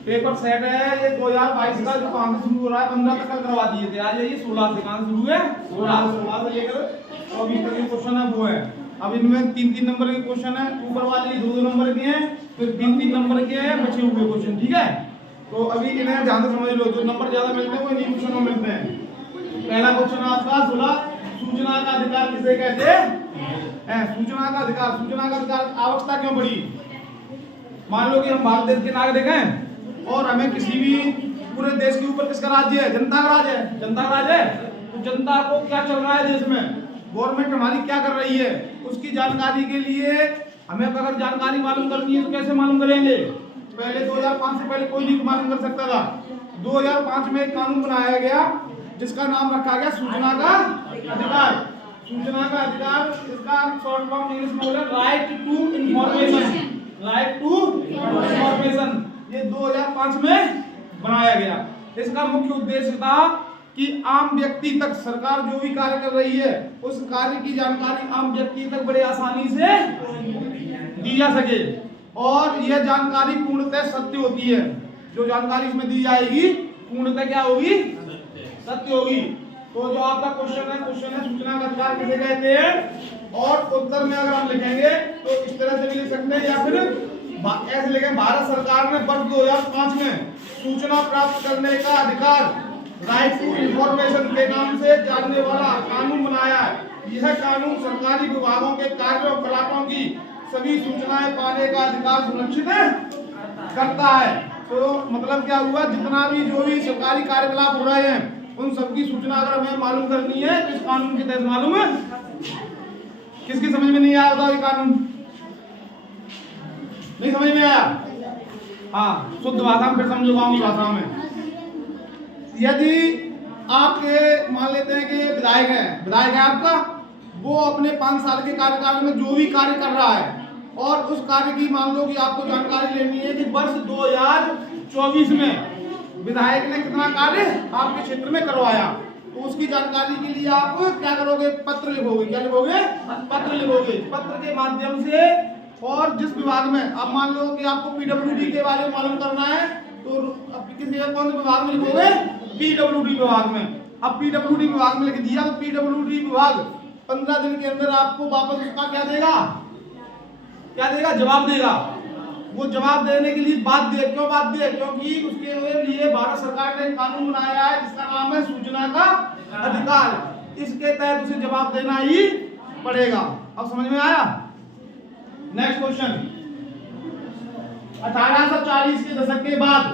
Paper set है ये 2022 का, जो कहां से शुरू हो रहा है 15 तक कल करवा दिए थे। आज ये 16 से, कहां से शुरू है 16 से लेकर 24 तक के क्वेश्चन है वो है। अब इनमें 3-3 नंबर के क्वेश्चन है, ऊपर वाले 2-2 नंबर के हैं, फिर 3-3 नंबर के हैं बचे हुए क्वेश्चन, ठीक है। तो अभी इन्हें ध्यान से समझ लो, जो नंबर ज्यादा मिलते हैं वो इन्हीं क्वेश्चन में मिलते हैं। पहला क्वेश्चन आपका 16, सूचना का अधिकार किसे कहते हैं? सूचना का अधिकार, सूचना का अधिकार आवश्यकता क्यों पड़ी? मान लो कि हम भारत देश के नागरिक हैं और हमें किसी भी पूरे देश के ऊपर किसका राज्य है? जनता का राज्य है, जनता का राज्य है। तो जनता को क्या चल रहा है देश में, गवर्नमेंट हमारी क्या कर रही है, उसकी जानकारी के लिए हमें अगर जानकारी मालूम करनी है तो कैसे मालूम करेंगे? पहले 2005 से पहले कोई नहीं मालूम कर सकता था। 2005 में एक कानून बनाया गया जिसका नाम रखा गया सूचना का अधिकार। सूचना का अधिकार, इसका शॉर्ट फॉर्म इंग्लिश में बोला right to information, right to information. ये 2005 में बनाया गया। इसका मुख्य उद्देश्य था कि आम व्यक्ति तक सरकार जो भी कार्य कर रही है उस कार्य की जानकारी आम व्यक्ति तक बड़े आसानी से दी जा सके, और यह जानकारी पूर्णतः सत्य होती है। जो जानकारी इसमें दी जाएगी पूर्णतः क्या होगी? सत्य होगी। तो जो आपका क्वेश्चन है सूचना का अधिकार किसे कहते हैं, और उत्तर में अगर हम लिखेंगे तो इस तरह से भी लिख सकते हैं, या फिर ऐसे लिखेंगे भारत सरकार ने वर्ष 2005 में सूचना प्राप्त करने का अधिकार राइट टू इंफॉर्मेशन के नाम से जानने वाला कानून बनाया है। यह कानून सरकारी विभागों के कार्यों और कलापों की सभी सूचनाएं पाने का अधिकार सुनिश्चित करता है। तो मतलब क्या हुआ, जितना भी जो भी सरकारी कार्यकलाप हो रहे हैं उन सबकी सूचना अगर हमें मालूम करनी है तो इस कानून के तहत मालूम है। किसकी समझ में नहीं आया होता ये कानून? नहीं समझ में आया? हाँ, शुद्ध भाषा में फिर समझो, गाँव की भाषा में। यदि आपके मान लेते हैं कि विधायक है आपका, वो अपने 5 साल के कार्यकाल में जो भी कार्य कर रहा है और उस कार्य की मान लो कि आपको जानकारी लेनी है कि वर्ष 2024 में विधायक ने कितना कार्य आपके क्षेत्र में करवाया, तो उसकी जानकारी के लिए आप क्या करोगे? पत्र लिखोगे। क्या लिखोगे? पत्र लिखोगे। पत्र के माध्यम से, और जिस विभाग में आप मान लो कि आपको पीडब्ल्यूडी के बारे में मालूम करना है तो किसी कौन से विभाग में लिखोगे? पीडब्ल्यूडी विभाग में। अब पीडब्ल्यूडी विभाग में लिख दिया तो पीडब्ल्यूडी विभाग 15 दिन के अंदर आपको वापस उसका क्या देगा? जवाब देगा। वो जवाब देने के लिए बाध्य है। क्यों बाध्य है? क्योंकि उसके लिए भारत सरकार ने कानून बनाया है जिसका नाम है सूचना का अधिकार। इसके तहत उसे जवाब देना ही पड़ेगा। अब समझ में आया? नेक्स्ट क्वेश्चन, 1840 के दशक के बाद